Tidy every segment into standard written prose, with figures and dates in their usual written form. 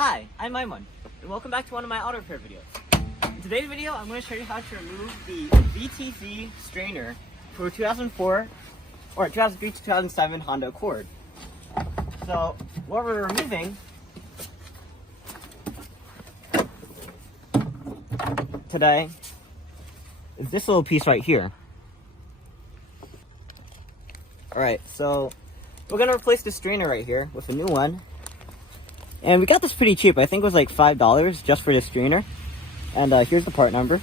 Hi, I'm Aiman, and welcome back to one of my auto repair videos. In today's video, I'm going to show you how to remove the VTC strainer for 2003 to 2007 Honda Accord. So, what we're removing today is this little piece right here. Alright, so we're going to replace the strainer right here with a new one. And we got this pretty cheap. I think it was like $5 just for this strainer. And here's the part number.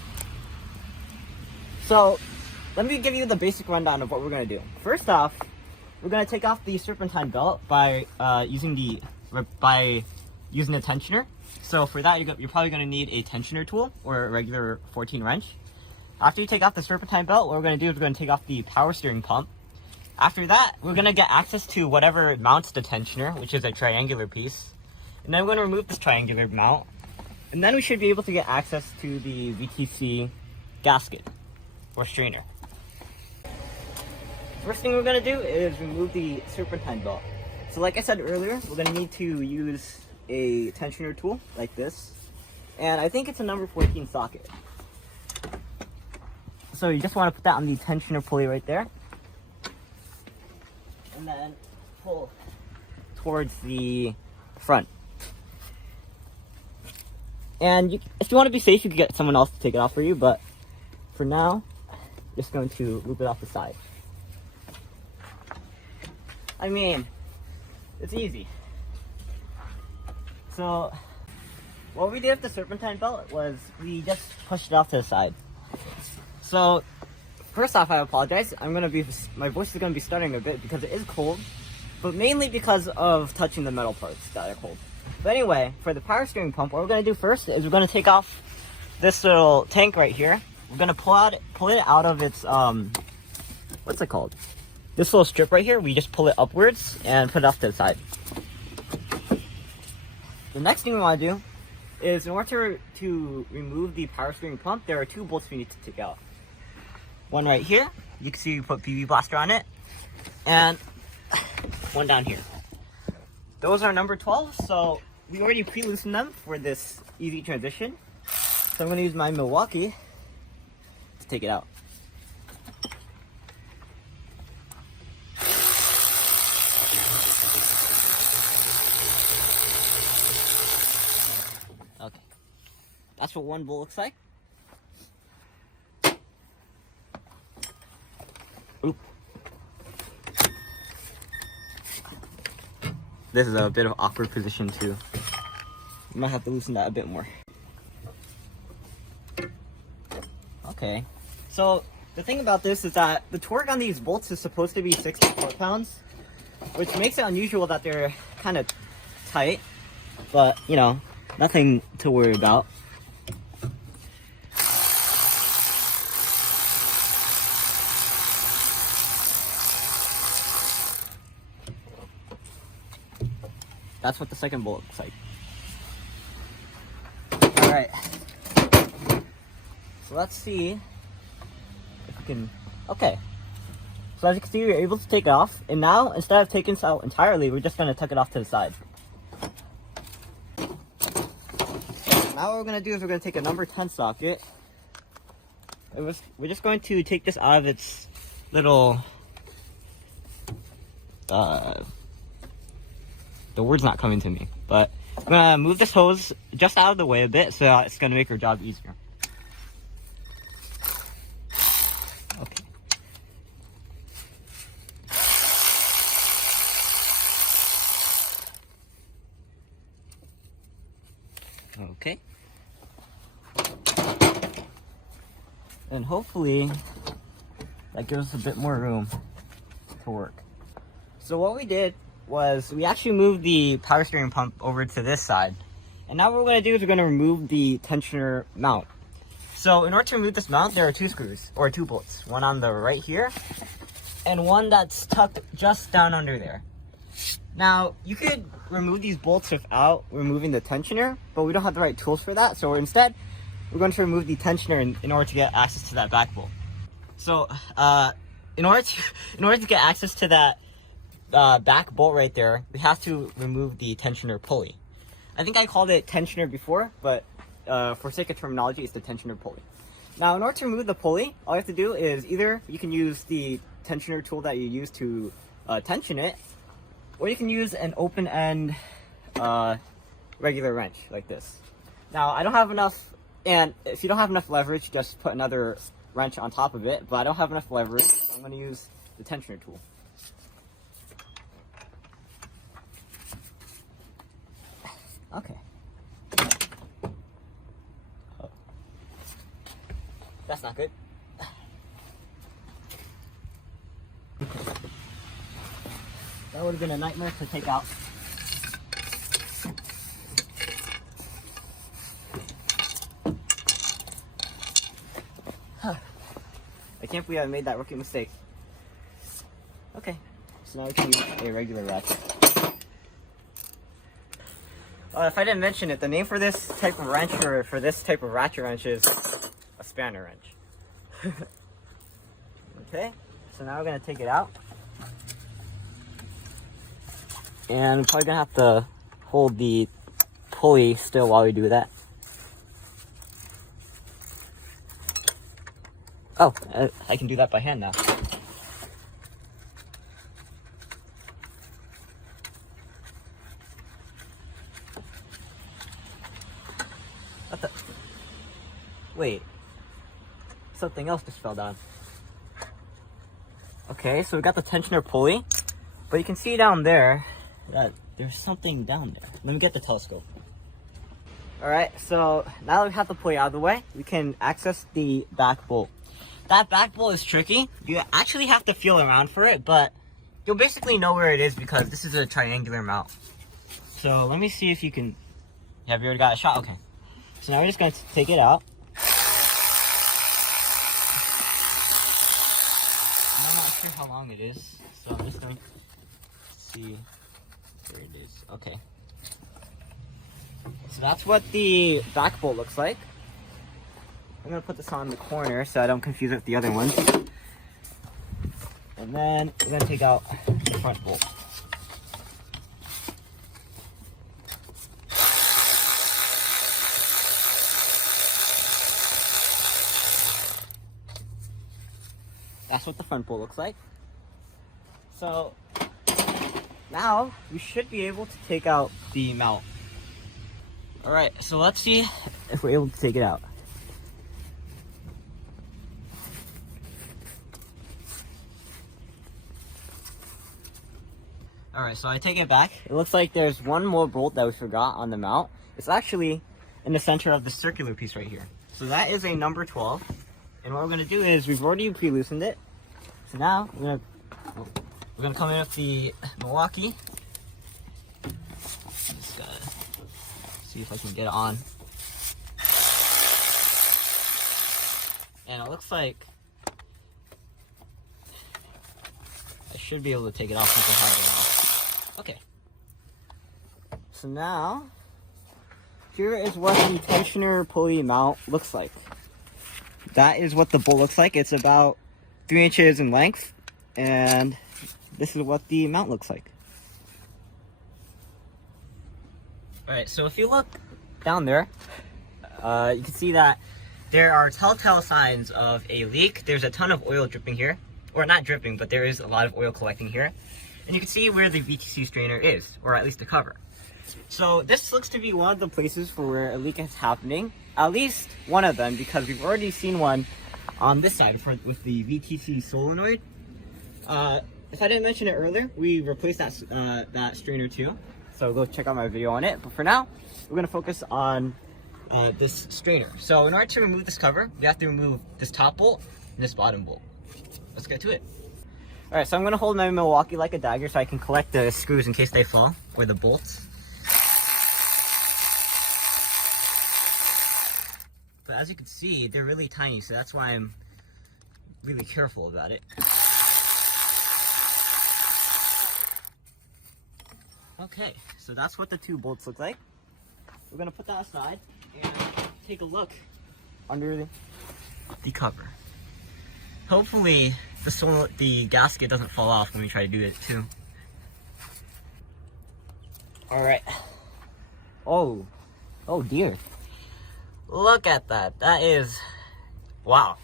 So, let me give you the basic rundown of what we're going to do. First off, we're going to take off the serpentine belt by using a tensioner. So for that, you're probably going to need a tensioner tool or a regular 14 wrench. After you take off the serpentine belt, what we're going to do is we're going to take off the power steering pump. After that, we're going to get access to whatever mounts the tensioner, which is a triangular piece. And then we're going to remove this triangular mount. And then we should be able to get access to the VTC gasket or strainer. First thing we're going to do is remove the serpentine belt. So like I said earlier, we're going to need to use a tensioner tool like this. And I think it's a number 14 socket. So you just want to put that on the tensioner pulley right there. And then pull towards the front. And if you want to be safe, you can get someone else to take it off for you, but for now, just going to loop it off the side. I mean, it's easy. So, what we did with the serpentine belt was we just pushed it off to the side. So, first off, I apologize. My voice is gonna be stuttering a bit because it is cold, but mainly because of touching the metal parts that are cold. But anyway, for the power steering pump, what we're going to do first is we're going to take off this little tank right here. We're going to pull it out of its, what's it called? This little strip right here, we just pull it upwards and put it off to the side. The next thing we want to do is in order to remove the power steering pump, there are two bolts we need to take out. One right here, you can see we put BB blaster on it, and one down here. Those are number 12, so we already pre-loosened them for this easy transition. So I'm going to use my Milwaukee to take it out. Okay, that's what one bolt looks like. Oop. This is a bit of an awkward position too. You might have to loosen that a bit more. Okay, so the thing about this is that the torque on these bolts is supposed to be 60 foot-pounds, which makes it unusual that they're kind of tight, but you know, nothing to worry about. That's what the second bolt looks like. Alright. So let's see if we can... Okay. So as you can see, we're able to take it off. And now, instead of taking this out entirely, we're just going to tuck it off to the side. Now what we're going to do is we're going to take a number 10 socket. We're just going to take this out of its little... The word's not coming to me, but I'm gonna move this hose just out of the way a bit, so it's gonna make our job easier. Okay. Okay. And hopefully that gives us a bit more room to work. So what we did was we actually moved the power steering pump over to this side. And now what we're going to do is we're going to remove the tensioner mount. So in order to remove this mount, there are two screws, or two bolts. One on the right here, and one that's tucked just down under there. Now, you could remove these bolts without removing the tensioner, but we don't have the right tools for that. So instead, we're going to remove the tensioner in order to get access to that back bolt. So in order to get access to that back bolt right there, we have to remove the tensioner pulley. I think I called it tensioner before, but for sake of terminology, it's the tensioner pulley. Now, in order to remove the pulley, all you have to do is either you can use the tensioner tool that you use to tension it, or you can use an open end regular wrench like this. Now, I don't have enough, and if you don't have enough leverage, just put another wrench on top of it, but I don't have enough leverage, so I'm going to use the tensioner tool. Okay. Oh. That's not good. That would have been a nightmare to take out. I can't believe I made that rookie mistake. Okay, so now we can use a regular ratchet. If I didn't mention it, the name for this type of wrench or for this type of ratchet wrench is a spanner wrench. Okay, so now we're going to take it out. And I'm probably going to have to hold the pulley still while we do that. Oh, I can do that by hand now. What the? Wait. Something else just fell down. Okay, so we got the tensioner pulley, but you can see down there that there's something down there. Let me get the telescope. Alright, so now that we have the pulley out of the way, we can access the back bolt. That back bolt is tricky. You actually have to feel around for it, but you'll basically know where it is because this is a triangular mount. So let me see if you can... Have you already got a shot? Okay. So now we're just going to take it out. And I'm not sure how long it is, so I'm just going to see where it is. Okay. So that's what the back bolt looks like. I'm going to put this on the corner so I don't confuse it with the other ones. And then we're going to take out the front bolt. That's what the front bolt looks like. So now we should be able to take out the mount. Alright, so let's see if we're able to take it out. Alright, so I take it back. It looks like there's one more bolt that we forgot on the mount. It's actually in the center of the circular piece right here. So that is a number 12. And what we're going to do is we've already pre-loosened it. So now we're going to come in with the Milwaukee. Just gotta see if I can get it on. And it looks like I should be able to take it off since I have it off. Okay. So now, here is what the tensioner pulley mount looks like. That is what the bolt looks like. It's about 3 inches in length, and this is what the mount looks like. Alright, so if you look down there, you can see that there are telltale signs of a leak. There's a ton of oil dripping here. Or not dripping, but there is a lot of oil collecting here. And you can see where the VTC strainer is, or at least the cover. So this looks to be one of the places for where a leak is happening. At least one of them, because we've already seen one on this side with the VTC Solenoid. If I didn't mention it earlier, we replaced that strainer too. So go check out my video on it. But for now, we're going to focus on this strainer. So in order to remove this cover, we have to remove this top bolt and this bottom bolt. Let's get to it. Alright, so I'm going to hold my Milwaukee like a dagger so I can collect the screws in case they fall, or the bolts. But as you can see, they're really tiny, so that's why I'm really careful about it. Okay, so that's what the two bolts look like. We're going to put that aside and take a look under the cover. Hopefully the gasket doesn't fall off when we try to do it too. Alright. Oh, oh dear. Look at that. That is, wow.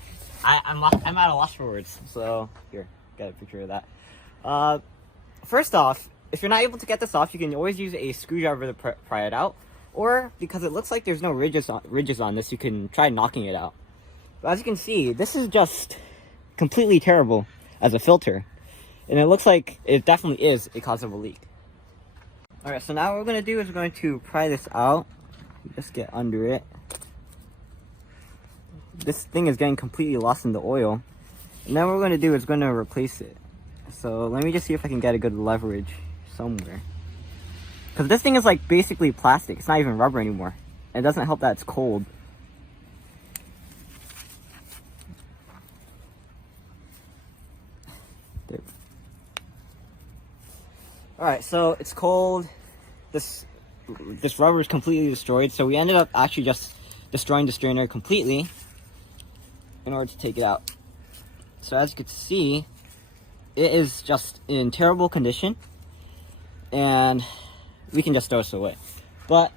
I'm at a loss for words. So here, got a picture of that. First off, if you're not able to get this off, you can always use a screwdriver to pry it out. Or, because it looks like there's no ridges on this, you can try knocking it out. But as you can see, this is just completely terrible as a filter. And it looks like it definitely is a cause of a leak. Alright, so now what we're going to do is we're going to pry this out. Just get under it. This thing is getting completely lost in the oil. And then what we're going to do is going to replace it. So let me just see if I can get a good leverage somewhere. Because this thing is like basically plastic. It's not even rubber anymore. And it doesn't help that it's cold. Alright, so it's cold. This rubber is completely destroyed. So we ended up actually just destroying the strainer completely in order to take it out. So as you can see, it is just in terrible condition. And we can just throw this away. But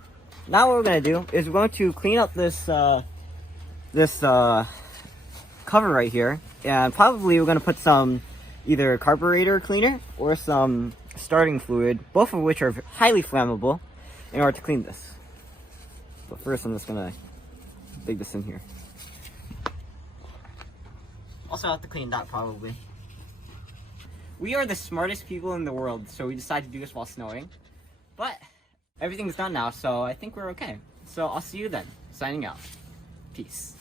now what we're going to do is we're going to clean up this cover right here. And probably we're going to put some either carburetor cleaner or some starting fluid, both of which are highly flammable, in order to clean this. But first I'm just going to dig this in here. Also have to clean that probably. We are the smartest people in the world, so we decided to do this while snowing. But everything's done now, so I think we're okay. So I'll see you then. Signing out. Peace.